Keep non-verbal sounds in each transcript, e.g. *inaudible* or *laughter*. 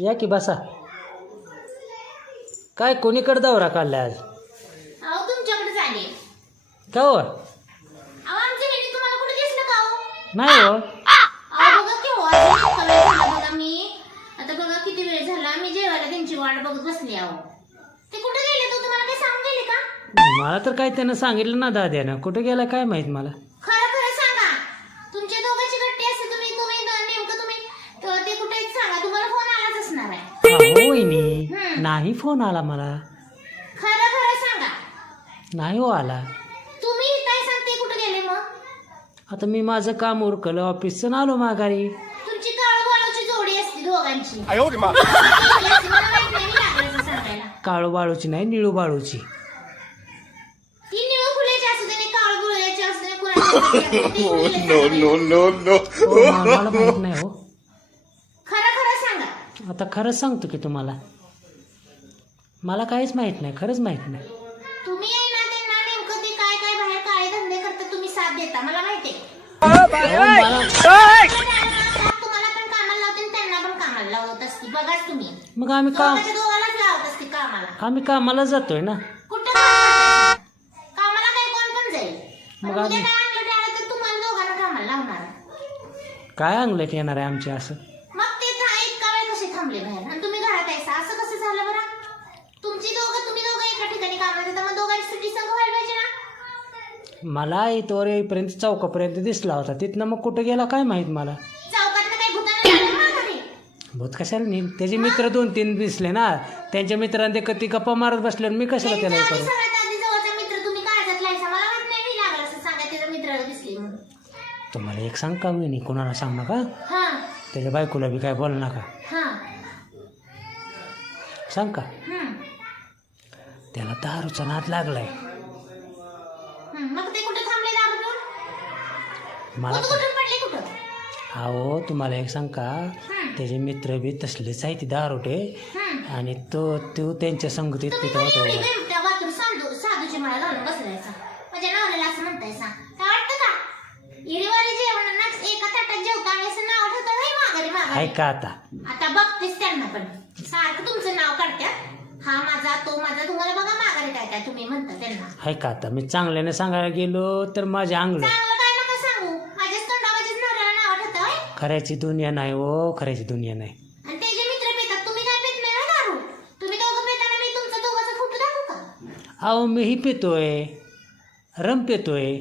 या की बसा. काय कोणीकडे दौरा काढलाय आज? अहो तुमच्याकडे आले का हो अहो आमचं हेडी तुम्हाला कुठे दिसलं का हो नाही हो. अहो बघा की हो आज इतका वेळ झाला बघा मी. आता बघा किती वेळ झाला. मी जेवायला त्यांची वाट बघत बसली अहो. ते कुठे गेले? तो तुम्हाला काही सांगून गेले का? मला तर काय त्यानं सांगितलं ना दाद्यानं. कुठं गेला काय माहीत मला? नाही फोन आला मला. खरं खरं सांगा. नाही हो आला. तुम्ही काय सांगते कुठे गेले मग? आता मी माझं काम उरकलं ऑफिसचं आलो माघारी. तुमची काळू बाळूची जोडी असते दोघांची. ती *laughs* असते, मला माहीत नाही, मी लागले असं सांगायला. काळू बाळूची नाही निळू बाळूची ती निळू फुलाची असू दे काळू बुळ्याची असू दे कुणाची *laughs* no, no, no. हो, मा- मला माहीत नाही हो. खरं खरं सांगा. आता खरंच सांगतो की तुम्हाला. मला काहीच माहीत नाही खरंच माहीत नाही. तुम्ही आहे ना त्यांना नेमकं ते काय काय बाहेर धंदे करता तुम्ही साथ देता मला माहितीये अहो, मला तुम्हाला पण कामाला लावते आणि त्यांना पण कामाला लावत असते बघाच तुम्ही. मग आम्ही काम दोघांच्या दोघांनाच लावत असते कामाला. आम्ही कामाला जातोय ना. कुठं कामाला जायचं? कामाला काय कोण पण जाईल. पण मग उद्या आम्ही- काय आणलं टाळलं तर तुम्हाला दोघांना कामाला लावणार. काय अंगलट येणार आहे आमचे असं मग ते था- इतका वेळ कसे थांबले बाहेर आणि तुम्ही घरात यायचा असं कसं झालं बरं तुमची दोघं तुम्ही दोघं एका ठिकाणी कामाला जाता मग दोघांची सुट्टी संघ व्हायला पाहिजे ना. मला इथवर येईपर्यंत चौकापर्यंत दिसला होता. तिथनं मग कुठं गेला काय माहीत मला? चौकात काही भूतानं लागलं ना घरी? भूत कशाला नेईल त्याचे मित्र दोन तीन दिसले ना. त्यांच्या मित्रांनी ते कधी गप्पा मारत बसले आणि मी कशाला त्याला हे करू? आधी सगळ्यात आधी जवळचा मित्र तुम्ही काळजात लायचा. मला माहीत नाही मी लागला असं सांगा त्याचा मित्र दिसले म्हणून. तुम्हाला एक सांग का मी कोणाला सांग नका? हा. त्याच्या बायकोला बी काय बोल नका. हा. सांग का? हम्म. त्याला दारूचा नाद लागलाय. मग ते कुठे थांबले दारू पिऊन मला कुठं कुठून पडले कुठं? अहो तुम्हाला एक सांग का. त्याचे मित्र बी तसलेच आहे ती दारोटे. हम्म. आणि तो तो त्यांच्या संगतीत तिथं एवढी होतो वेळ त्या वाचून साधू साधूची माळा घालून बसलायचा. माझ्या नवऱ्याला असं म्हणतायसा काय वाटतं का? इरीवारी जेवण ना एका ताटात जेवताना असं नाव ठेवतं होय माघारी माघारी? ऐका आता. आता बघतेस त्यांना पण. सारखं तुमचं नाव काढत्यात. हा माझा तो माझा तुम्हाला बघा माघारी काय काय तुम्ही म्हणता त्यांना. ऐका आता? मी चांगल्याने सांगायला गेलो तर माझ्या अंगलं चांगलं काय नका सांगू. माझ्याच तोंडावाचीच नवऱ्याला नाव ठेवतं होय? खऱ्याची दुनिया नाही हो खऱ्याची दुनिया नाही. आणि ते जे मित्र पितात तुम्ही काय पित नाही होय दारू? तुम्ही दोघं पिताना मी तुमचा दोघांचा फोटो दाखवू का? अहो मीही पितोय. रम पितोय.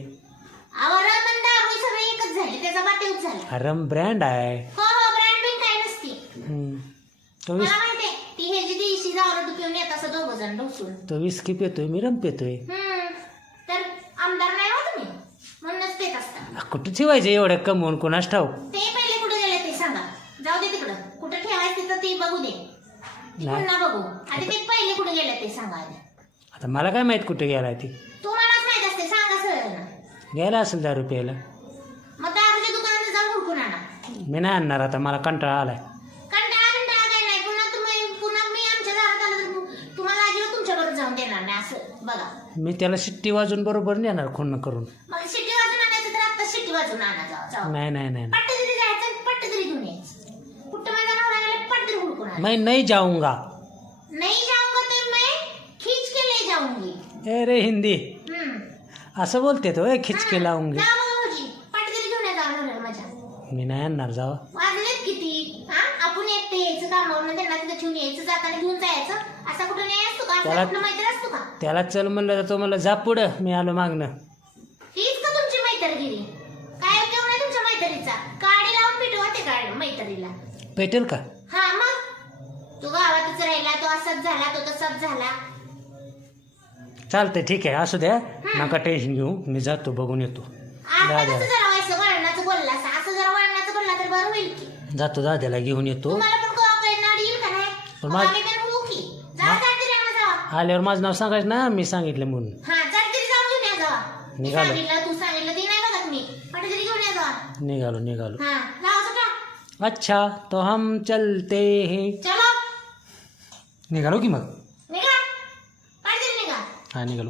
आवारा पण दारू सगळे एकच झाले त्याचा बाटेच झाला. हा रम ब्रँड आहे. हो हो ब्रँड बिन काय नसती. हम्म. तो विस मला हे तू पिऊन येत असं दोघं जण ढोसून तो विस्की पितोय मी रम पितोय. हम्म. तर आमदार नाही हो तुम्ही? म्हणूनच पेत असता. कुठं ठेवायचं एवढं कमवून कोणाच ठाऊ ते पहिले कुठे गेले ते सांगा. जाऊ दे तिकडं. कुठं ठेवायचं तर ते बघू दे. ती नाही. पुन्हा बघू. आणि ते पहिले कुठे गेले ते सांगा आधी. आता मला काय माहीत कुठे गेलाय ती? तुम्हालाच माहीत असते सांगा सगळ्यांना गेला असेल दारू प्यायला. मग दारूच्या दुकानात जाऊन हुडकून आणा. मी नाही आणणार आता मला कंटाळा आलाय. जाऊन देणार नाही असं. बघा. मी त्याला शिट्टी वाजून बरोबर नेणार खून करून. मग शिट्टी वाजून आणायचं तर आता शिट्टी वाजून आणा जाऊ जाऊ नाही नाही नाही पट्ट तरी जायचं पट्ट तरी घेऊन यायचं. कुठं माझा नवरा गेला पट्ट तरी हुडकून आणा. मैं नहीं जाऊंगा. नहीं जाऊंगा तो मैं खींच के ले जाऊंगी. ए रे हिंदी. हम्म. असं बोलते तो ए खिचके लावूंगी जा बघा भाऊजी. पट्ट तरी घेऊन या जाऊ नवऱ्याला माझ्या. मी नाही आणणार जावा. एकटे यायचं कामावरून त्यांना तिथं ठेवून यायचं जाताना घेऊन जायचं. असा कुठं नाही असतो का? त्याला- असा कुठं मैत्री असतो का? त्याला चल म्हणलं तर तो मला जा पुढं मी आलो मागणं हीच का तुमची मैत्रीगिरी. काय उपयोग नाही तुमच्या मैत्रीचा. काडी लावून पिटवा ते काढ मैत्रीला. पेटेल का? हा मग. तो गावातच राहिला तो असाच झाला तो तसाच झाला. चालतंय ठीक आहे असू द्या. नका टेन्शन घेऊ. मी जातो बघून येतो. आता दाद्या कसं जरा व्हायचं? वळणाचं बोलला असं असं जरा वळणाचं बोलला तर बरं होईल की. जातो दाद्याला घेऊन येतो. तुम्हाला पण आल्यावर माझं नाव सांगायचं ना मी सांगितलं म्हणून. हा जाती जाऊन घेऊन या जावा मी निघालो. सांगितलं तू सांगितलं ते नाही बघत मी. पण तरी घेऊन या जावा निघालो निघालो. हा जावा सगळं अच्छा तो हम चलते हैं. चलो. निघालो की मग? निघा. पाहिजे निघा. हा निघालो.